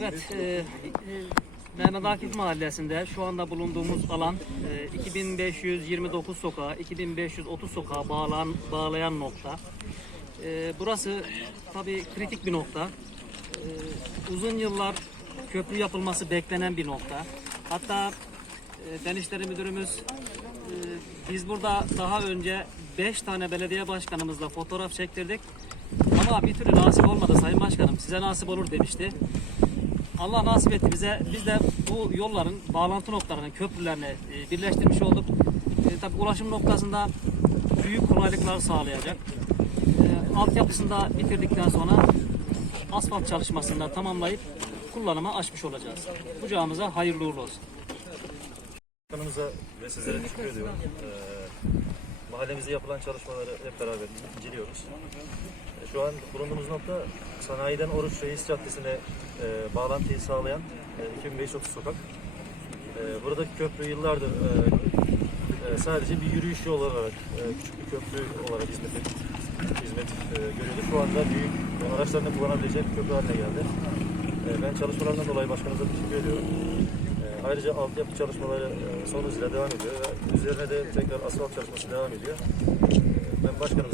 Evet, e, Mehmet Akif Mahallesi'nde şu anda bulunduğumuz alan e, 2529 sokağa, 2530 sokağa bağlan, bağlayan nokta. E, burası tabii kritik bir nokta. E, uzun yıllar köprü yapılması beklenen bir nokta. Hatta e, İşleri Müdürümüz e, biz burada daha önce 5 tane belediye başkanımızla fotoğraf çektirdik. Ama bir türlü nasip olmadı Sayın Başkanım. Size nasip olur demişti. Allah nasip etti bize. Biz de bu yolların bağlantı noktalarını, köprülerini e, birleştirmiş olduk. E, tabii ulaşım noktasında büyük kolaylıklar sağlayacak. E, altyapısını da bitirdikten sonra asfalt çalışmasını da tamamlayıp kullanıma açmış olacağız. Bucağımıza hayırlı uğurlu olsun. Başkanımıza ve sizlere teşekkür ediyorum. Ee, mahallemizde yapılan çalışmaları hep beraber inceliyoruz. Ee, Şu an bulunduğumuz nokta sanayiden Oruç Reis Caddesi'ne e, bağlantıyı sağlayan e, 2530 sokak. E, buradaki köprü yıllardır e, e, sadece bir yürüyüş yolu olarak, e, küçük bir köprü olarak hizmet, hizmet e, görüyordu. Şu anda büyük e, araçların da kullanabileceği bir köprü haline geldi. E, ben çalışmalarından dolayı başkanımıza teşekkür ediyorum. Ayrıca altyapı çalışmaları e, son hızla devam ediyor ve üzerine de tekrar asfalt çalışması devam ediyor. E, ben başkanım